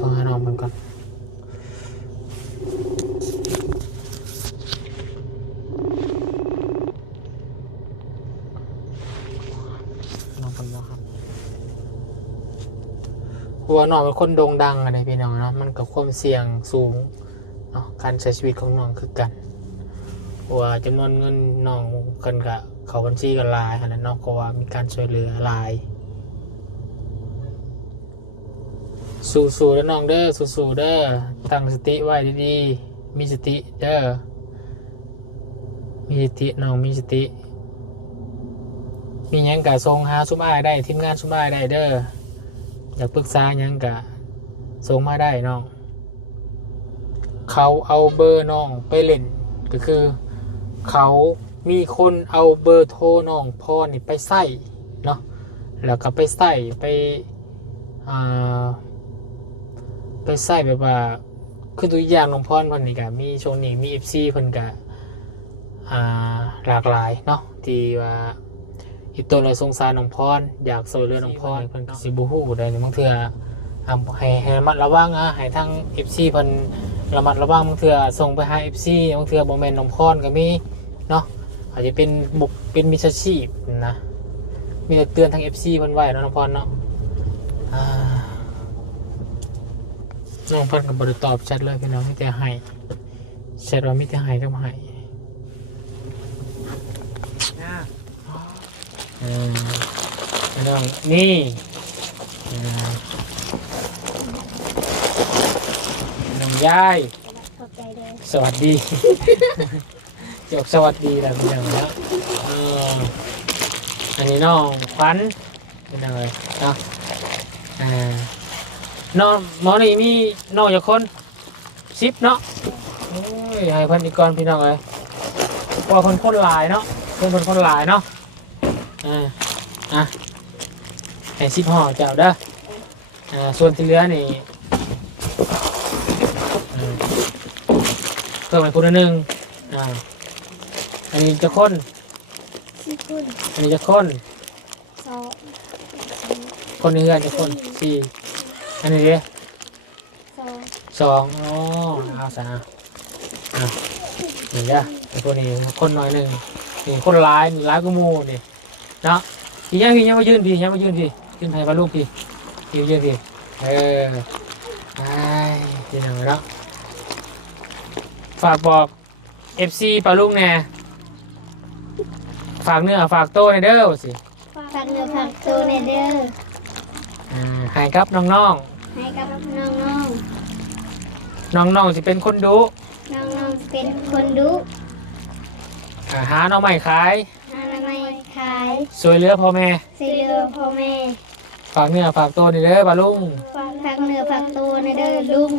โทรหาน้องมันก่อนน้องเป็นบ่ครับหัวน้องเป็นคนโด่งดังอะไรพี่น้องเนาะมันกับความเสี่ยงสูงเนาะการใช้ชีวิตของน้องคือกันว่าจำนวนเงินน้องกันกับเขาบัญชีกันหลายขนาดน้องก็ว่ามีการช่วยเหลือหลายสู้ๆแล้วน้องเด้อสู้ๆเด้อตั้งสติไว้ดีๆมีสติเด้อมีสติน้องมีสติมีหยังกะส่งหาซุมอ้ายได้ทีมงานซุมอ้ายได้เด้ออยากปรึกษาหยังกะส่งมาได้น้องเขาเอาเบอร์น้องไปเล่นก็คือเขามีคนเอาเบอร์โทรน้องพ่อนี่ไปใส่เนาะแล้วก็ไปใส่ไปใส่แบบว่าคือตัวอย่างน้องพรคนนี้ก็มีช่วงนี้มี FC เพิ่นก็หลากหลายเนาะที่ว่าอีตัวเราสงสารน้องพรอยากช่วยเหลือน้องพรเพิ่นก็สิบ่ฮู้ได้บางเทื่อให้ระมัดระวังให้ทาง FC เพิ่นระมัดระวังบางเทื่อส่งไปหา FC บางเทื่อบ่แม่นน้องพรก็มีเนาะอาจจะเป็นมิจฉาชีพนะมีแต่เตือนทาง FC เพิ่นไว้เนาะน้องพรเนาะน้องเพิ่นก็บ่ได้ตอบแชทเลยพี่น้องมีแต่ให้แชทว่ามีแต่ให้กับให้พี่น้องนี่น้องยายสวัสดีจบสวัสดีแล้วพี่น้องนะอันนี้น้องขวัญเป็นยังไงเนาะน้องหมอนี่มีน้องอยู่คน10เนาะโอ้ยให้เพิ่นอีกก่อนพี่น้องเลยเพราะคนหลายเนาะเพิ่นคนหลายเนาะให้10ห่อเจ้าเด้อส่วนที่เหลือนี่เพิ่มให้คนละ1อันนี้จะคนอันนี้จะคนคนนี้จะคน4อันนี้เด้2อ๋อเอาซะนี่เด้อไอ้พวกนี้คนน้อยนึงนี่คนหลายกว่าหมู่นี่เนาะพี่ยังมายืนพี่ยืนให้ปลาลูกพี่ยืนพี่ไปพี่น้องเนาะฝากบอก FC ปลาลูกแน่ฝากเนื้อฝากโตในเด้อสิฝากเนื้อฝากตัวในเด้อให้ครับน้องให้กับน้องสิเป็นคนดุน้องเป็นคนดุ หาน้องใหม่ขายสวยเหลือพ่อแม่ฝากเนื้อฝากตัวในเด้อปลาลุงฝากเนื้อฝากตัวในเด้อลุง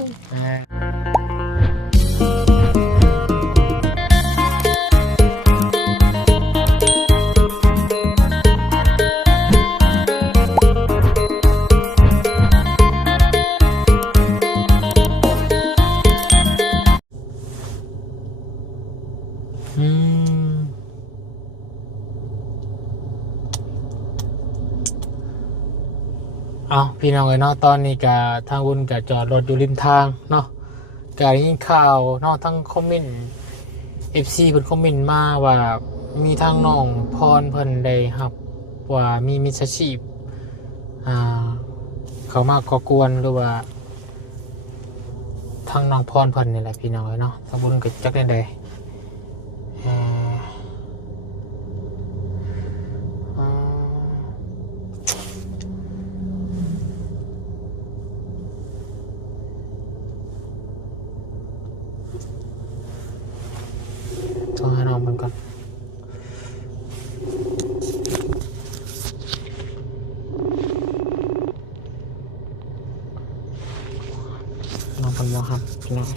พี่น้องเนาะตอนนี้ก็ทางวุ้นก็จอดรถอยู่ริมทางเนาะก็ได้ยินข่าวเนาะทั้งคอมเมนต์ FC เพิ่นคอมเมนต์มาว่ามีทางน้องพรเพิ่นได้รับว่ามีมิจฉาชีพเขามาก่อกวนหรือว่าทางน้องพรเพิ่นนี่แหละพี่น้องเนาะทางวุ้นก็จักได้โทรหาน้องมันก่อนน้องเป็นบ่ครับพี่น้อง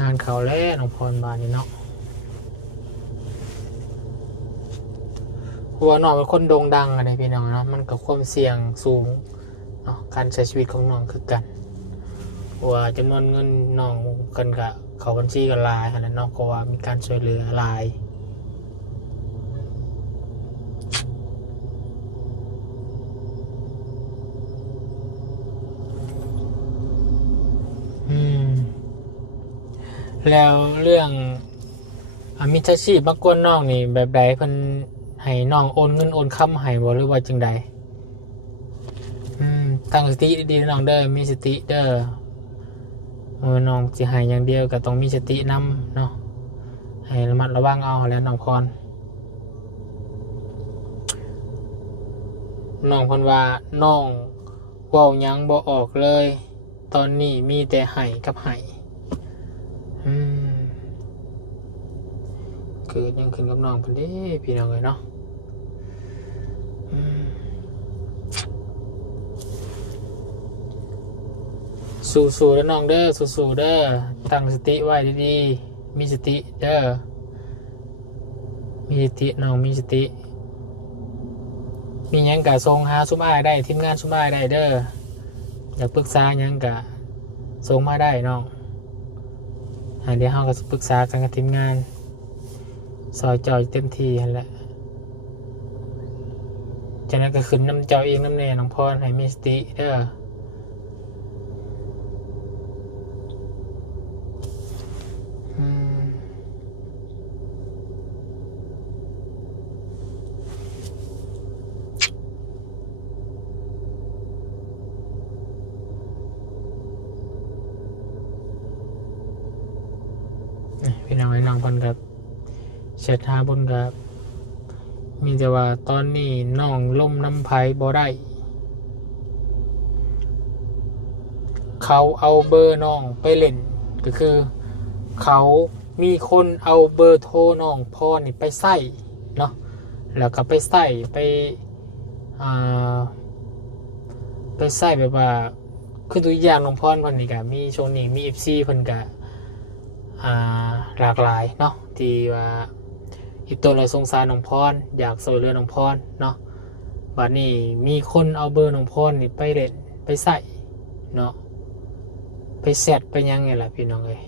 งานเขาแล้วน้องพรบานนี่เนาะหัวน้องเป็นคนโด่งดังอะไรพี่น้องเนาะมันกับความเสี่ยงสูง เนาะการใช้ชีวิตของน้องคือกันว่าจำนวนเงินน้องกันกับเขาบัญชีกันหลายขนาดน้องก็ว่ามีการช่วยเหลือหลายแล้วเรื่องมิจฉาชีพมากวนน้องนี่แบบใดเพิ่นให้น้องโอนเงินโอนคำให้บ่หรือว่าจังใดตั้งสติดีๆน้องเด้อมีสติเด้อน้องสิให้อย่างเดียวก็ต้องมีสตินำเนาะให้ระมัดระวังเอาแล้วน้องพรน้องเพิ่นว่าน้องเว้าหยังบ่ออกเลยตอนนี้มีแต่ให้กับให้เกิดยังขึ้นกับน้องเพิ่นเด้พี่น้องเอ้ยเนาะสู้ๆเด้อน้องเด้อสู้ๆเด้อตั้งสติไว้ดีๆมีสติเด้อมีสติน้องมีสติมีหยังกะส่งหาซุมอ้ายได้ทีมงานซุมอ้ายได้เด้ออยากปรึกษาหยังกะส่งมาได้น้องเดี๋ยวเฮาก็ปรึกษากันกับทีมงานซอยเจ้าเต็มที่หั่นแหละจากนั้นก็ขึ้นน้ำเจ้าเองน้ำแน่น้องพรให้มีสติเด้อพี่น้องไอ้น้องพรกับเช็ดหาบนกับมีแต่ว่าตอนนี้น้องล่มน้ำไผ่บ่ได้เขาเอาเบอร์น้องไปเล่นก็คือเขามีคนเอาเบอร์โทรน้องพ่อนี่ไปใส่เนาะแล้วก็ไปใส่ไปใส่แบบว่าคือตัวอย่างน้องพ่อคนนี้ก็มีช่วงนี้มี FC เพิ่นก็หลากหลายเนาะที่ว่าอีตัวเลยสงสารน้องพรอยากช่วยเหลือน้องพรเนาะบัดนี้มีคนเอาเบอร์น้องพรนี่ไปเล่นไปใส่เนาะไปแซดไปยังไงล่ะพี่น้องเอ้ย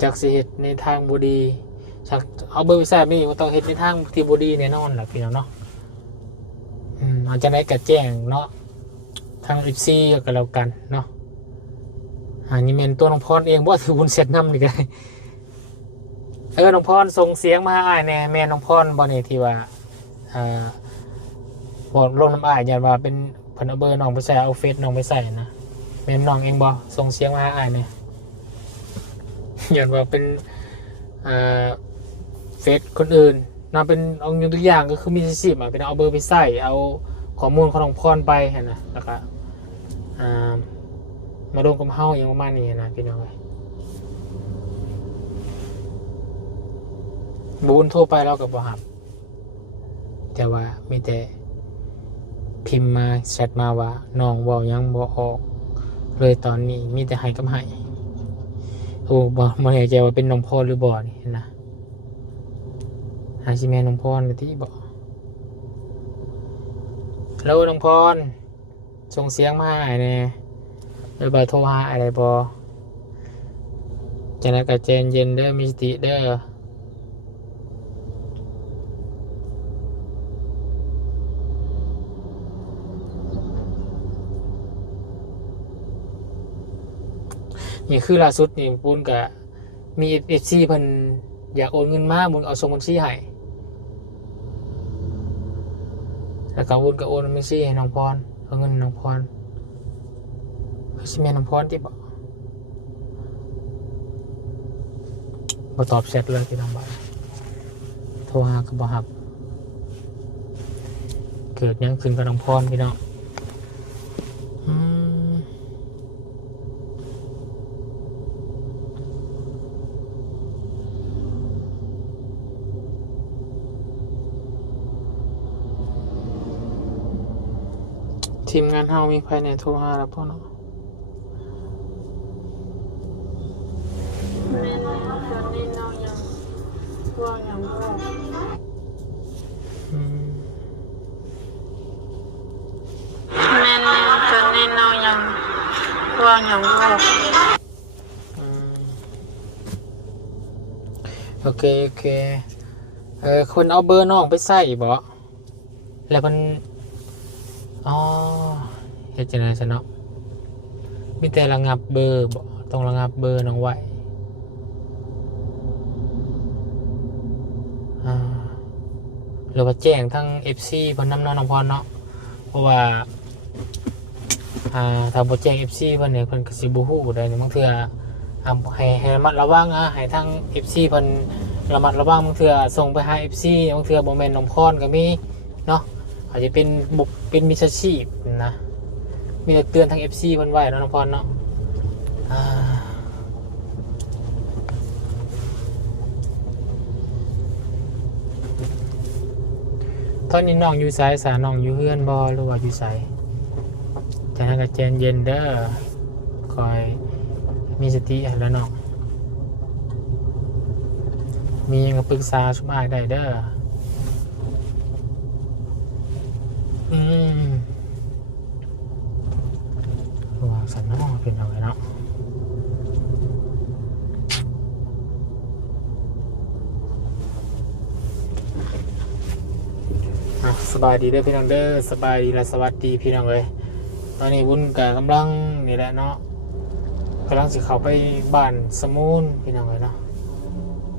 จากสิเหตุในทางบ่ดีจากเอาเบอร์ไปใส่ไม่ว่าต้องเหตุในทางที่บ่ดีแน่นอนล่ะพี่น้องเนาะอาจจะได้กระแจ้งเนาะทาง FC ก็แล้วกันเนาะนี่เมนตัวน้องพรเองบ่ถือบุญเสร็จน้ำนี่ก็ได้น้องพรส่งเสียงมาอ้ายแน่แม่น้องพรบ่นี่ที่ว่าบอกลงน้ำอ้ายอย่าว่าเป็นเพิ่นเอาเบอร์น้องไปใส่เอาเฟซน้องไปใส่นะแม่น้องเองบ่ส่งเสียงมาอ้ายแน่อย่าว่าเป็นเฟซคนอื่นน่าเป็นเอาอย่างตัวอย่างก็คือมีสิบเป็นเอาเบอร์ไปใส่เอาข้อมูลของน้องพรไปเห็นนะแล้วก็มาลงกับเฮาอย่างประมาณนี้นะพี่น้องบูนโทรไปเรากับบ่หับแต่ว่ามีแต่พิมพ์มาแชทมาว่าน้องบอกยังบ่ออกเลยตอนนี้มีแต่ให้กับให้โอ้บ่มาเห็นใจว่าเป็นน้องพ่อหรือบ่นี่นะหาชิแม่น้องพรเลยที่บ่แล้วน้องพรส่งเสียงมาให้แน่เบอร์โทรหาอะไรบอจะนักกระเจนเย็นเด้อมีสติเด้อนี่คือล่าสุดนี่ปุ้นกับมีFCเพิ่นอยากโอนเงินมาบุญเอาส่งบัญชีให้แล้วก็บุญก็โอนบัญชีให้น้องพรเอาเงินน้องพรคือสิแม่น้องพรที่บ่ตอบแชทเลยพี่น้องบ้านโทรหาก็บ่รับเกิดยังขึ้นกับน้องพรพี่น้องทีมงานเฮามีภายในโทรหาแล้วพ่อเนาะแม่น้องตอนนี้น้องยังว่ายังบ่ วางอย่างว่า อืมโอเคโอเคคนเอาเบอร์น้องไปใส่บ่แล้วมันอ๋อเฮ็ดจังได๋ซะเนาะมีแต่ระงับเบอร์บ่ต้องระงับเบอร์น้องไว้อ่าหรือว่าแจ้งทั้ง FC เพิ่นนำน้องพรเนาะเพราะว่าถ้าบ่แจ้ง FC เพิ่นเนี่ยเพิ่นก็สิบ่ฮู้ได้บางเทื่อให้ระมัดระวังให้ทั้ง FC เพิ่นระมัดระวังบางเทื่อส่งไปหา FC บางเทื่อบ่แม่นน้องพรก็มีเนาะอาจจะเป็นมิจฉาชีพนะมีแต่เตือนทาง FC เพิ่นไว้เนาะน้องพรเนาะตอนนี้น้องอยู่ไสสาน้องอยู่เฮือนบ่หรือว่าอยู่ไสจากนั้นก็ใจเย็นเด้อคอยมีสติแล้วน้องมีหยังก็ปรึกษาชุมอ้ายได้เด้อระวังสันน้องเป็นเอาไว้เนาะสบายดีเด้อพี่น้องเด้อสบายดีและสวัสดีพี่น้องเลยตอนนี้วุ้นกับกำลังนี่แหละเนาะกำลังสิเข้าไปบ้านสมูนพี่น้องเลยเนาะ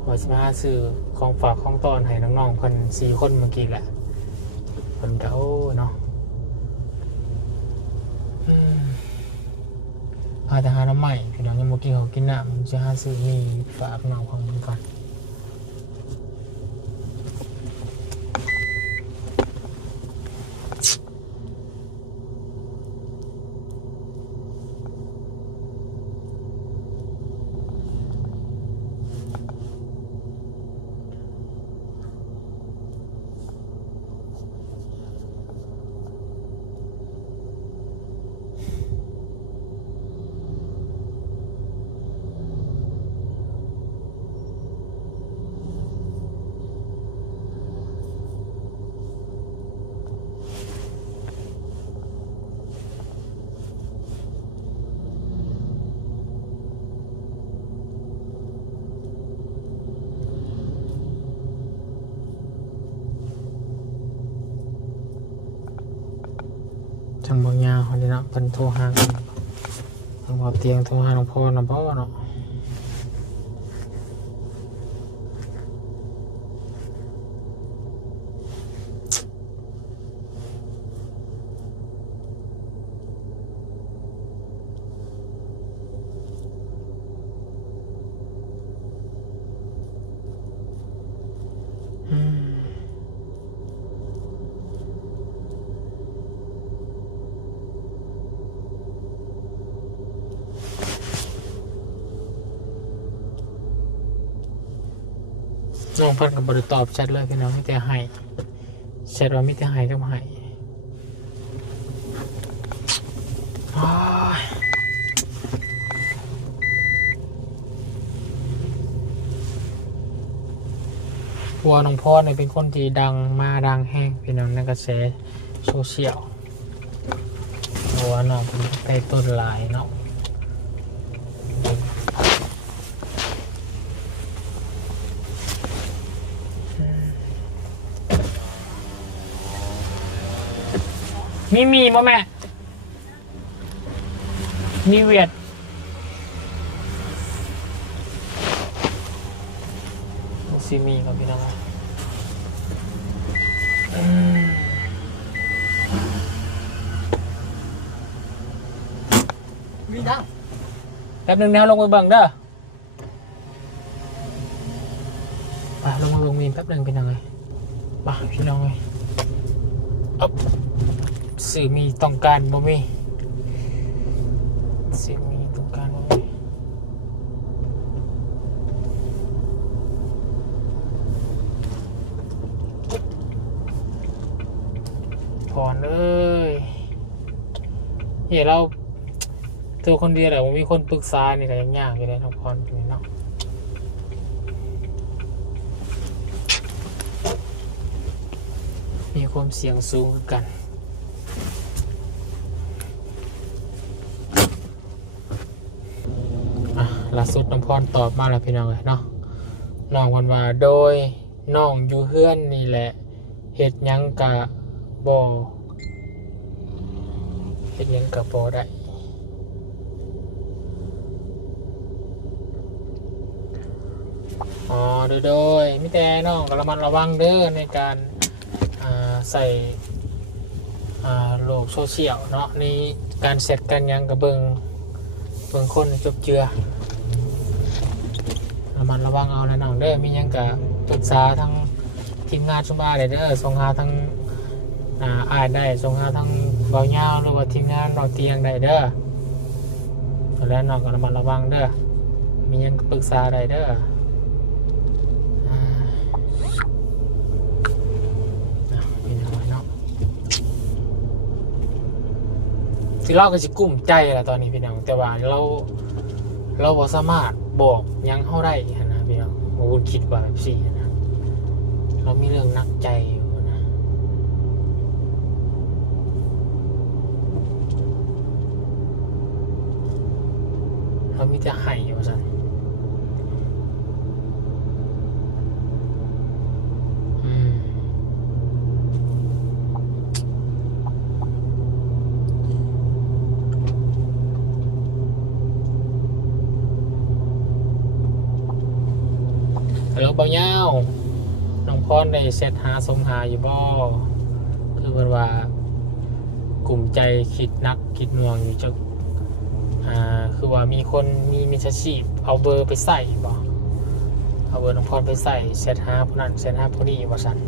ว่าสิมาหาซื้อของฝากของต้อนให้น้องๆเพิ่น4 คนเมื่อกี้แหละเพิ่นก็โอ้เนาะพาทหารน้ำใหม่พี่น้องยังบ่กินข้าวกินน้ำจะหาซื้อมีฝากน้องของมันก่อนจังบางยาวคนนี้เนาะเพิ่นโทรหากันหลวงพ่อเตียงโทรหาหลวงพ่อเนาะเพราะว่าเนาะน้องเพิ่นก็บ่ได้ตอบแชทเลยพี่น้องมีแต่ให้แชทว่ามีแต่ให้กับให้โอ้ยพัวน้องพ่อเนี่ยเป็นคนที่ดังมาดังแห้งพี่น้องในกระแสโซเชียลเพราะว่าน้องเป็นไปต้นหลายเนาะมีบ่แม่มีเวียดซีมีกับพี่น้องมีดังแป๊บนึงนะลงไปเบิ่งเด้อไปลงมีแป๊บนึงเป็นยังไงไปพี่น้องเลยสื่อมีต้องการบ่มีสื่อมีต้องการบ่มีพรเลยเฮ้ยเราตัวคนเดียวแหละผมมีคนปรึกษานี่ก็ยังยากอยู่เลยน้องพรอยู่เนาะมีความเสี่ยงสูงกัน พรตอบมาแล้วพี่น้องเลยเนาะน้องคนว่าโดยน้องอยู่เฮือนนี่แหละเฮ็ดหยังกะบ่เฮ็ดหยังกะบ่ได้อ๋อโดยมิแต่น้องก็ระมัดระวังเด้อในการใส่โลกโซเชียลเนาะในการเสร็จกันหยังกะเบิ่งคนจบเจือระมัดระวังเอาแล้วน้องเด้อมีหยังกะปรึกษาทั้งทีมงานชุมบ้าเลยเด้อส่งหาทั้งอ่านได้ส่งหาทั้งเบาเงาหรือว่าทีมงานเบาเตียงได้เด้อแล้วน้องก็ระมัดระวังเด้อมีหยังปรึกษาได้เด้อที่เราก็จะกุ้มใจแหละตอนนี้พี่น้องแต่ว่าเราบ่สามารถบอกยังเข้าได้นะพี่น้องผมคิดว่าแบบสี่นะเรามีเรื่องนักใจอยู่นะเรามีแต่ให้อยู่สันแล้วเบาเงาน้องพรได้เซตหาสมหาอยู่บ่คือเพิ่นว่ากลุ่มใจคิดนักคิดหน่วงอยู่จักคือว่ามีคนมีมิจฉาชีพเอาเบอร์ไปใส่บ่เอาเบอร์น้องพรไปใส่เซตหาผู้นั้นเซตหาผู้นี้ว่าซั่น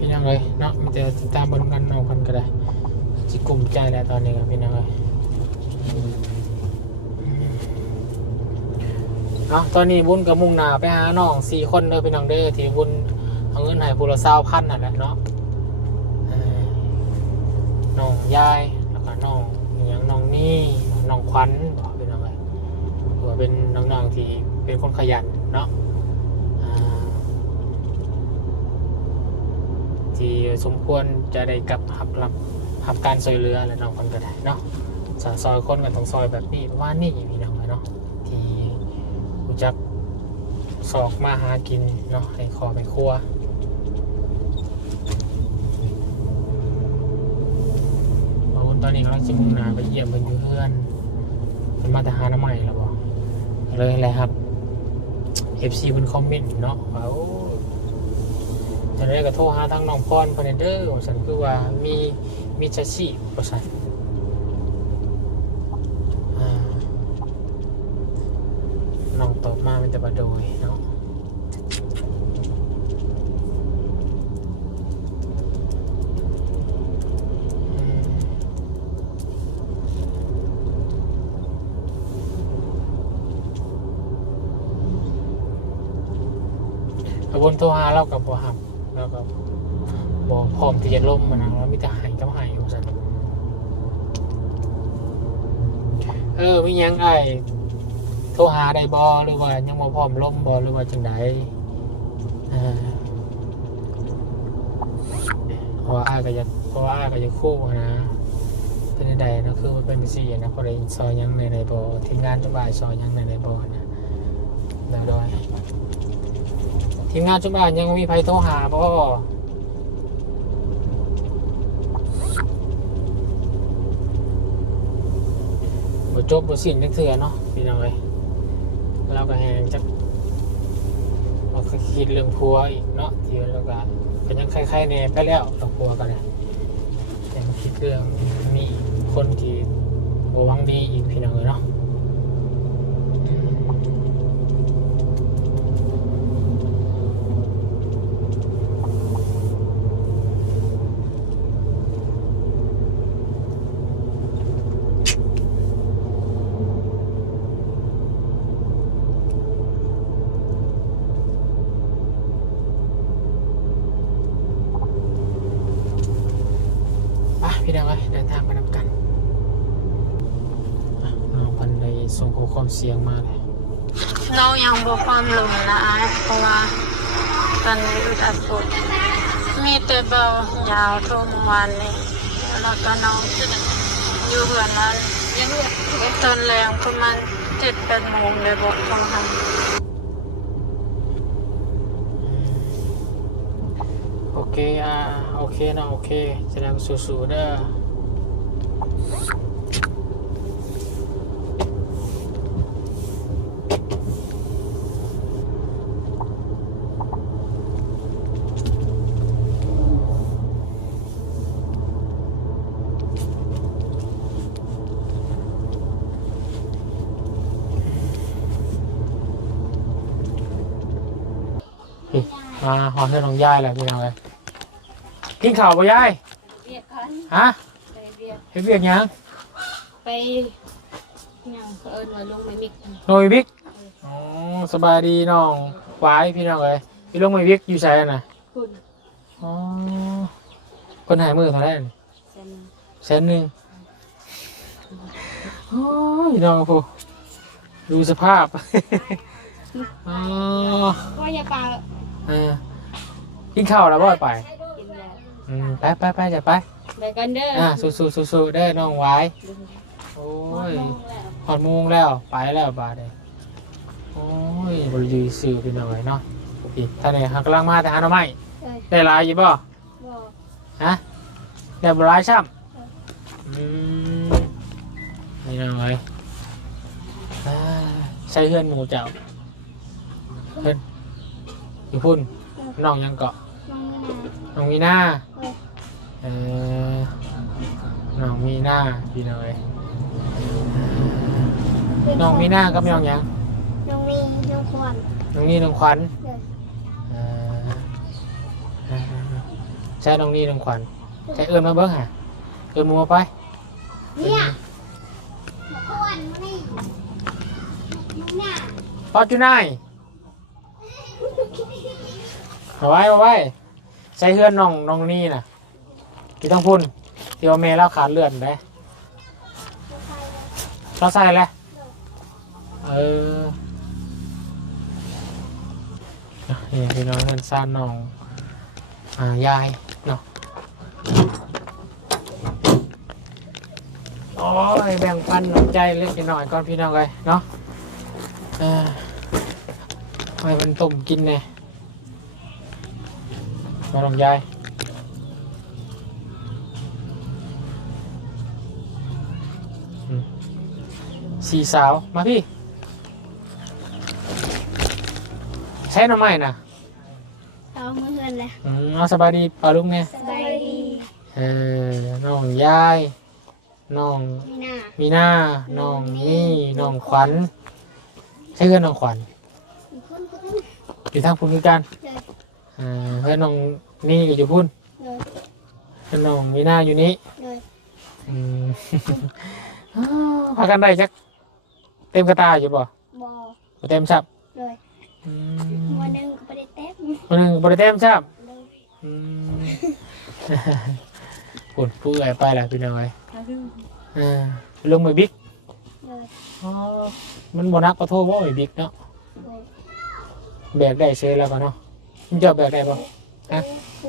พี่น้องเลยเนาะมันจะติดตามบนกันเอากันก็ได้จิกลุ่มใจแล้วตอนนี้ครับพี่น้องเลยเนาะตอนนี้บุญกับมุ่งหน้าไปหาน้อง4 คนเด้อพี่น้องเด้อที่บุญเอาเงินให้ผู้ละ20,000นั่นแหละเนาะน้องยายแล้วก็น้องอย่างน้องนี่น้องขวัญบอกพี่น้องเลยว่าเป็นน้องๆที่เป็นคนขยันเนาะที่สมควรจะได้กับรับการซอยเรือและน้องคนก็ได้เนาะซอยคนกับต้องซอยแบบนี้ว่านี่พี่น้องเนาะที่รู้จักสอกมาหากินเนาะในคอในครัวตอนนี้กำลังจะมุ่งหน้าไปเยี่ยมเพื่อนเป็นมาตรฐานใหม่แล้วบ่เลยแหละครับ FC บนคอมเมนต์เนาะว่าจะได้ก็โทรหาทางน้องพรพนเดอร์ว่าฉันคือว่ามีมิจฉาชีพว่าฉันน้องตอบมาเป็นแต่บัดโดยเนาะวนโทรหาเรากับบัวหับแล้วก็บอกพร้อมที่จะล่มมานะแล้วมีแต่หายกับหายอยู่สันมียังไงโทรหาได้บอหรือว่ายังมาพร้อมล่มบอหรือว่าจังไดเพราะว่าอ้ายก็จะคู่นะเป็นใดนะคือมันเป็นสี่นะพอได้ซอยยังในบอทีมงานจะบ่ายซอยยังในบอนะเดี๋ยวด้วยทีมงานชุมบ้านยังมีไฟโทรหาเพราะบ่จบบ่สิ้นนักเถื่อเนาะพี่น้องเลยเราก็แหงจักเราก็คิดเรื่องพัวอีกเนาะที่เราก็ยังใครๆเนี่ยไปแล้วกับพัวกันเนี่ยยังคิดเรื่องมีคนที่บ่หวังดีอีกพี่น้องเลยเนาะ พี่น้องเดินทางไปนำกันน้องพันได้ส่งข้อความเสียงมาเลย เรายังบ่ความลงนะเพราะว่าตอนนี้อึดอัดปวดมีแต่เบายาวโทรเมื่อวานนี้แล้วก็น้องอยู่เหือนนั้นตอนแรงประมาณ7-8 โมงเลยบอกโทรทำ โอเคโอเคน้องโอเคแสดงสู้ๆเด้อมาหอเธอน้องยายแหละพี่น้องเลยกินข้าวป่ะยาย เรียกกัน ฮะ ไปเรียก เฮ็ดเวียกหยัง ไปยังเอิญว่าลงไปมิก โนยบิ๊กอ๋อสบายดีน้องหวายพี่น้องเลยพี่ลงไปบิ๊กอยู่ใช่น่ะ คุณ อ๋อคนหายมือเท่าไหร่นี่ เซน 100,000โอ้ยน้องผู้ดูสภาพ อ๋อ ก็อย่าปลา กินข้าวแล้วบ่ไป กินแล้ว ไปจะไป ไปกันเด้อ สู้ได้น้องไว้โอ้ยหอดโมุงแล้วไปแล้วบาดเลยโอ้ยบริยูสื่อเป็นหน่อยเนาะอีกท่านไหนหักกำลังมาแต่หาหน่อไม้ได้หลายอยู่บ่ บ่ ฮะได้บ่หลายซ้ำนี่หน่อยใช้เพื่อนหมูเจ้าเพื่อนอยู่พุ่นน้องยังเกาะ น้องมือนาน้องมีหน้าน้องมีหน้าพี่น้อยน้องมีหน้ากับน้องยัง น้องมีน้องควัน น้องนี่น้องขวัญ เด้อ ใช่น้องนี่น้องขวัญใช่เอิญมาเบิ้งหะเอิญมัวไป เนี่ยควันมานี่น้องเนี่ย ปอจูนายมาไว้ใช้เพื่อนน้องนี่น่ะที่ต้องพุ่นที่ว่าเมย์เล่าขาดเลือดได้เราใส่เลยนี่พี่น้องเงินซ่านน้องยายเนาะโอ้ยแบ่งปันน้ำใจเล็กน้อยก่อนพี่น้องเลยเนาะให้มันต้มกินเนี่ยมาลองยายสี่สาวมาพี่ใช้น้ำไม้นะ เอามือเฮือนเลย เอาสบายดีป่าลุงเนี่ย สบายดี น้องยายน้อง มีหน้า มีหน้าน้องนี่น้องขวัญใช่เพื่อนน้องขวัญ คุณ อยู่ทางพุ่นคือกัน เลย เพื่อนน้องนี่ก็อยู่พุ่น เลย เพื่อนน้องมีหน้าอยู่นี้ เลย พากันได้จักเต็มกระตาอยู่บ่ บอ เต็มชับ เลยวันหนึ่งก็ไม่ได้เต็ม วันหนึ่งบ่ได้เต็มชับ เลย ปุ่นผู้ใหญ่ไปแล้วพี่น้อย เขาดู ลงมือบิ๊ก เลย มันบ่นักกระโทษว่าไอ้บิ๊กเนาะ เลย แบกได้เชยแล้วก็เนาะมันจะแบกได้ป่ะ ปู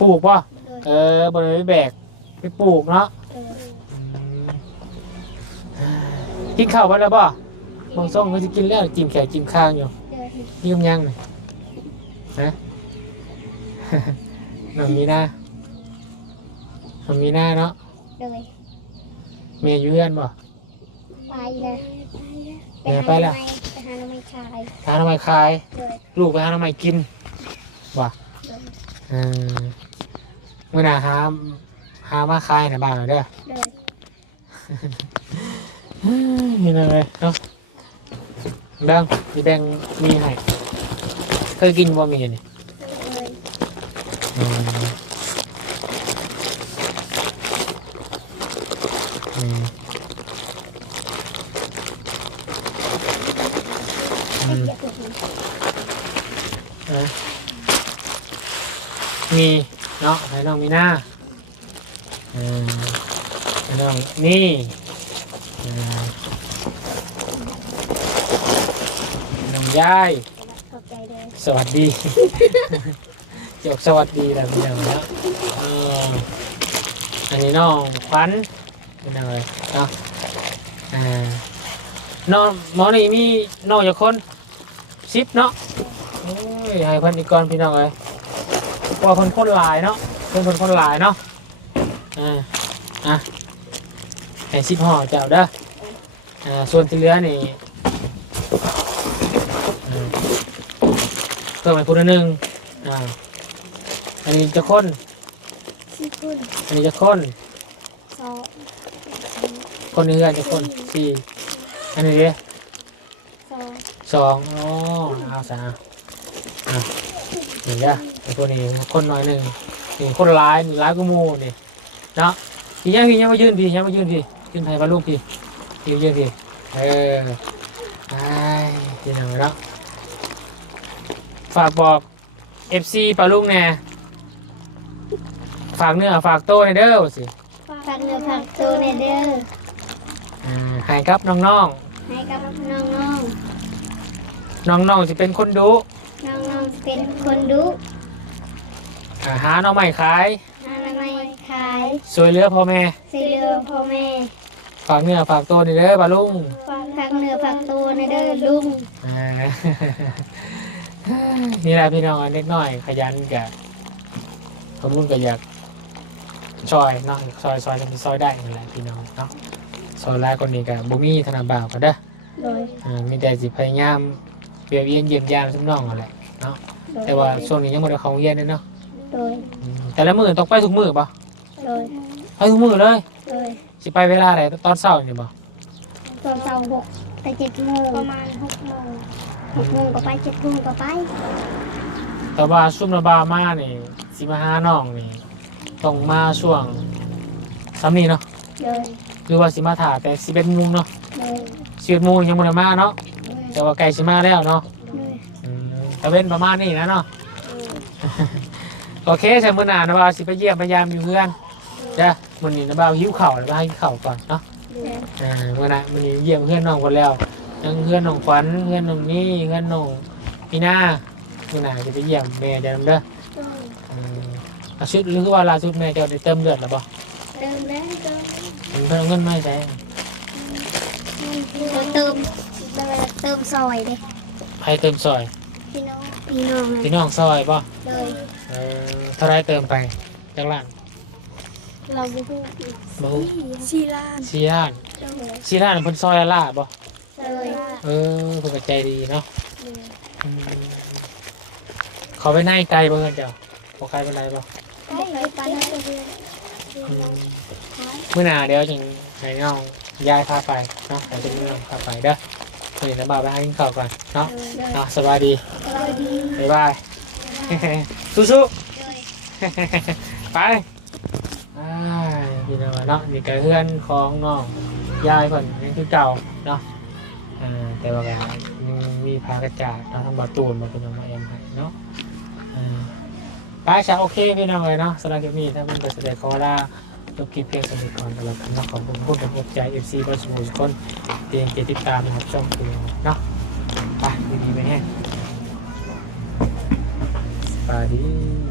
ปลูกป่ะ เลย บ่ได้ไปแบกไปปลูกเนาะ กินข้าวไปแล้วป่ะบางซ่องก็จะกินแล้วจิ้มแขกจิ้มข้างอยู่ เลย นี่กำยังเลยฮะ น้องมีหน้าน้องมีหน้าเนาะ เลย เมียอยู่เพื่อนป่ะ ไปเลย ไปแล้ว ไปหาน้ำมันชาย หาทำไมคาย เลย ลูกไปหาทำไมกินว่ะ เลย เมื่อหน่าหามาคายในบ้านหน่อยเด้อ เลย นี่เลยเนาะแบงมีแบงมีให้เคยกินบ่มีนี่ เลย อืมมีเนาะให้น้องมีหน้า น้องนี่น้องยาย ขอบใจเลย สวัสดี จบสวัสดีแล้วพี่น้องนะอันนี้น้องขวัญเป็นยังไงเนาะน้องหมอนี่มีน้องอยู่คน10เนาะโอ้ยให้เพิ่นอีกก่อนพี่น้องเอ้ยเพราะว่าเพิ่นคนหลายเนาะเพิ่นคนหลายเนาะให้10ห่อเจ้าเด้อส่วนที่เหลือนี่เพิ่มไปคนละหนึ่งอันนี้จะคน สี่คน อันนี้จะคน สอง คนเนื้อจะคนสี่อันนี้ดิ สอง 2อ๋อเอาซะนี่จ้ะไอ้คนนี้คนน้อยหนึ่งนี่คนร้ายร้ายกูมูนี่เนาะพี่ยังมายืนพี่ยังมายืนพี่ยืนไทยปลาลูกพี่ยืนพี่ไอ้ที่ไหนเนาะฝากบอก FC ปลาลูกแน่ฝากเนื้อฝากโต้ในเด้อสิ ฝากเนื้อฝากตัวในเด้อ ให้ครับน้อง ให้กับน้อง ๆน้องๆจะเป็นคนดุ ๆน้องๆเป็นคนดุ หาหน่อไม้ขาย อนามัยขาย ช่วยเหลือพ่อแม่ ซื้อเรือพ่อแม่ ฝากเนื้อฝากโต้ในเด้อปลาลุง ฝากเนื้อฝากตัวในเด้อลุง นี่แหละพี่น้องเล็กน้อยขยันกับขบุญก็อยากซอยเนาะซอยทำที่ซอยได้นี่แหละพี่น้องเนาะซอยร้ายคนนี้กับบุมี่ธนาบ่าวก็ได้ โดย มีแต่สิพยายามเบียดเบียนเยี่ยมยามทุกน้องอะไรเนาะแต่ว่าช่วงนี้ยังไม่ได้เข้าโรงเรียนเลยเนาะ โดย แต่ละมื้อต้องไปทุกมื้อป่ะ โดย ไปทุกมื้อเลย โดย สิไปเวลาไหนตอนเช้านี่ป่ะ ตอนเช้า6 แต่ 7 โมงประมาณ 6 โมง 6 โมงก็ไป 7 โมงก็ไป แต่ว่าซุ่มระบามานี่สิมาหาน้องนี่ต้องมาช่วงซ้ำนี้เนาะ โดย หรือว่าสิมาถ่าแต่11 โมงเนาะ โดย 11 โมงยังบ่ได้มาเนาะแต่ว่าใกล้สิมาแล้วเนาะ โดย ตะเว้นประมาณนี้นะเนาะ โอเคใช่มื้อหน้านะบ่าวสิไปเยี่ยมพยายามอยู่เพื่อนจ้ะมื้อนี้นะบ่าวหิวข้าวแล้วบ่าวให้ข้าวก่อนเนาะมื้อหน้ามื้อนี้เยี่ยมเพื่อนน้องก่อนแล้วยังเพื่อนน้องขวัญเพื่อนน้องนี่เพื่อนน้องพี่นามื้อหน้าจะไปเยี่ยมแม่จะนำเด้อชุดหรือว่าล่าสุดแม่จะได้เติมเลือดแล้วบ่ เติมแล้วเติม เพิ่นเอาเงินมาให้ใช้ เติมเติมซอยเด้ ให้เติมซอย พี่น้อง พี่น้องซอยบ่ เลย เท่าไรเติมไปจักล้าน เราบุก บ่ฮู้ 4 ล้าน 4 ล้าน เลย 4ล้านเพิ่นซอยละล่าบ่ เลย เพิ่นก็ใจดีเนาะเขาไปไหนไกลบ่เพิ่นเจ้าบ่ไกลปานใดบ่ ได้เลยไปเลย มื้อหน้าเดี๋ยวจึงให้น้องยายพาไปเนาะให้เป็นน้องพาไปเด้อมื้อนี้นะบ่าวไปหากินข้าวก่อนเนาะสวัสดี สวัสดี บ๊ายบาย สู้ๆ ไปพี่น้องเนาะนี่ก็เพื่อนของน้องยายเพิ่นนี่คือเก่าเนาะแต่ว่าก็มีพากระจาดเนาะทั้งบาตูนมาเป็นน้องมาเอ็มให้เนาะไปใช่โอเคพี่น้องเลยเนาะสำหรับคลิปนี้ถ้ามันก็แสดงขอลาจบคลิปเพียงเท่านี้ก่อนสำหรับคำขอบคุณผู้เป็นใจ FC บอสมูทุกคนเตรียมติดตามนะครับช่องคือเนาะไปดีๆไปแห้งสวัสดี